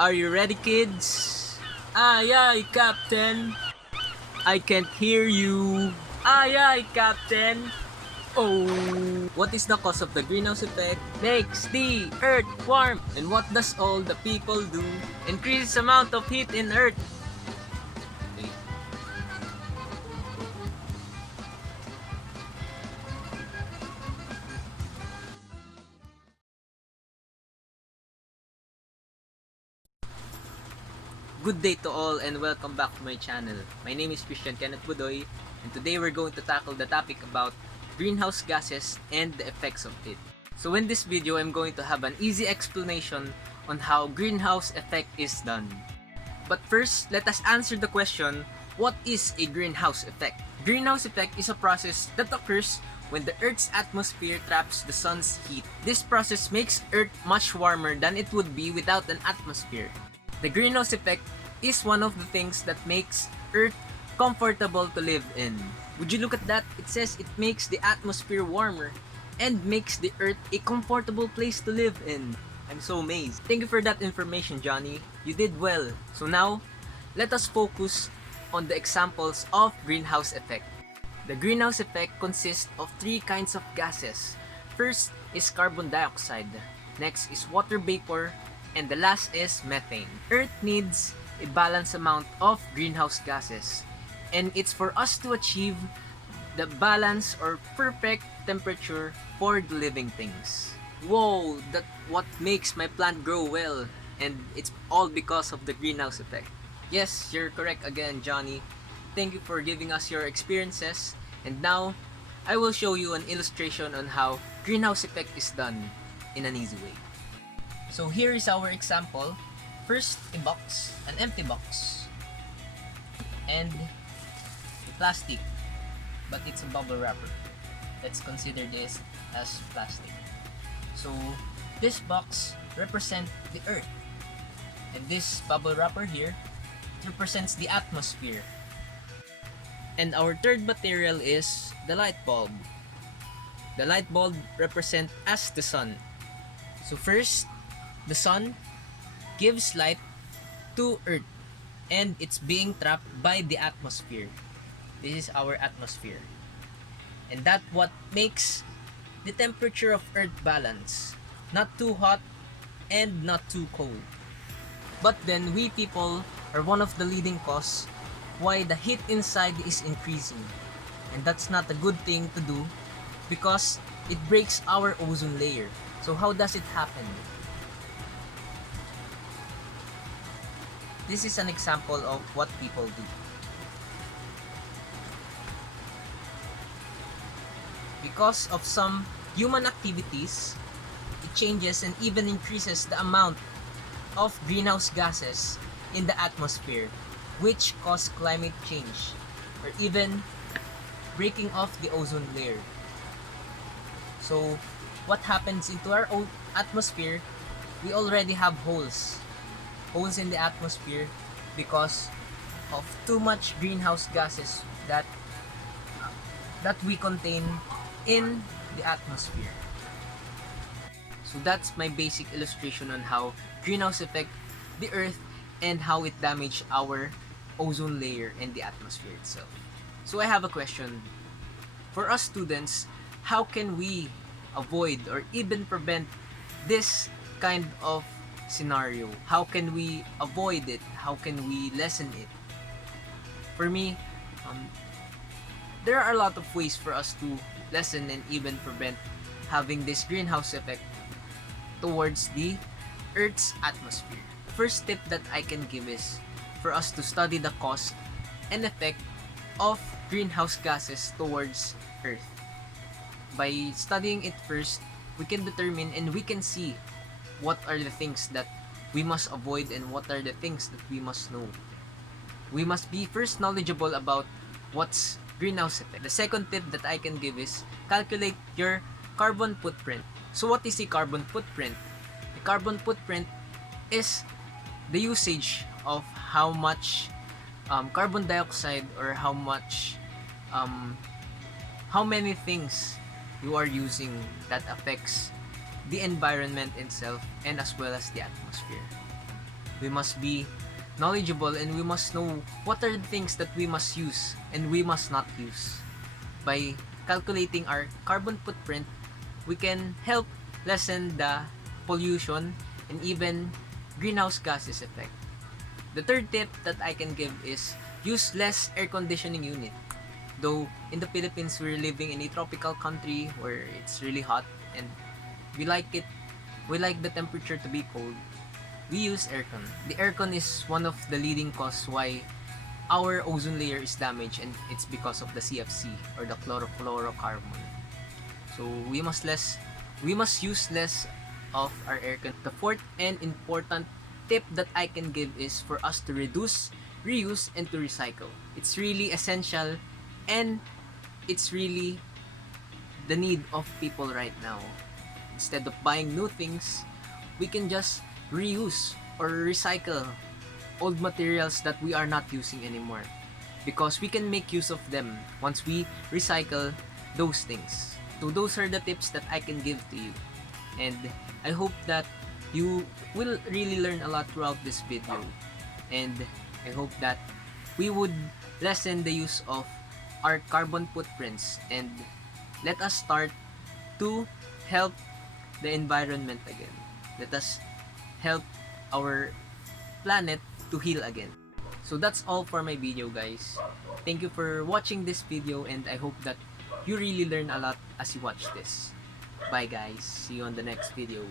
Are you ready, kids? Aye, aye, Captain. I can't hear you. Aye, aye, Captain. Oh, what is the cause of the greenhouse effect? Makes the earth warm. And what does all the people do? Increase amount of heat in earth. Okay. Good day to all and welcome back to my channel. My name is Christian Kenneth Budoy and today we're going to tackle the topic about greenhouse gases and the effects of it. So in this video, I'm going to have an easy explanation on how greenhouse effect is done. But first, let us answer the question, what is a greenhouse effect? Greenhouse effect is a process that occurs when the Earth's atmosphere traps the sun's heat. This process makes Earth much warmer than it would be without an atmosphere. The greenhouse effect is one of the things that makes Earth comfortable to live in. Would you look at that? It says it makes the atmosphere warmer and makes the Earth a comfortable place to live in. I'm so amazed. Thank you for that information, Johnny. You did well. So now, let us focus on the examples of greenhouse effect. The greenhouse effect consists of three kinds of gases. First is carbon dioxide. Next is water vapor. And the last is methane. Earth needs a balanced amount of greenhouse gases. And it's for us to achieve the balance or perfect temperature for the living things. Whoa, that's what makes my plant grow well. And it's all because of the greenhouse effect. Yes, you're correct again, Johnny. Thank you for giving us your experiences. And now, I will show you an illustration on how greenhouse effect is done in an easy way. So here is our example. First, a box, an empty box, and a plastic, but it's a bubble wrapper. Let's consider this as plastic. So this box represents the earth, and this bubble wrapper here represents the atmosphere. And our third material is the light bulb. The light bulb represents as the sun. So first, the sun gives light to Earth and it's being trapped by the atmosphere. This is our atmosphere. And that's what makes the temperature of Earth balance. Not too hot and not too cold. But then we people are one of the leading cause why the heat inside is increasing. And that's not a good thing to do because it breaks our ozone layer. So how does it happen? This is an example of what people do. Because of some human activities, it changes and even increases the amount of greenhouse gases in the atmosphere, which cause climate change or even breaking off the ozone layer. So, what happens into our own atmosphere? We already have holes in the atmosphere because of too much greenhouse gases that we contain in the atmosphere. So that's my basic illustration on how greenhouse affect the earth and how it damage our ozone layer and the atmosphere itself. So I have a question. For us students, how can we avoid or even prevent this kind of scenario? How can we avoid it? How can we lessen it? For me, there are a lot of ways for us to lessen and even prevent having this greenhouse effect towards the Earth's atmosphere. First tip that I can give is for us to study the cause and effect of greenhouse gases towards Earth. By studying it first, we can determine and we can see what are the things that we must avoid and what are the things that we must know. We must be first knowledgeable about what's greenhouse effect. The second tip that I can give is calculate your carbon footprint. So what is a carbon footprint? The carbon footprint is the usage of how much carbon dioxide or how many things you are using that affects the environment itself and as well as the atmosphere. We must be knowledgeable, and we must know what are the things that we must use and we must not use. By calculating our carbon footprint, we can help lessen the pollution and even greenhouse gases effect. The third tip that I can give is use less air conditioning unit. Though in the Philippines, we're living in a tropical country where it's really hot and we like the temperature to be cold. We use aircon. The aircon is one of the leading cause why our ozone layer is damaged, and it's because of the CFC, or the chlorofluorocarbon. So we must use less of our aircon. The fourth and important tip that I can give is for us to reduce, reuse, and to recycle. It's really essential, and it's really the need of people right now. Instead of buying new things, we can just reuse or recycle old materials that we are not using anymore, because we can make use of them once we recycle those things. So those are the tips that I can give to you, and I hope that you will really learn a lot throughout this video, and I hope that we would lessen the use of our carbon footprints and let us start to help the environment again. Let us help our planet to heal again. So that's all for my video, guys. Thank you for watching this video, and I hope that you really learn a lot as you watch this. Bye guys, see you on the next video.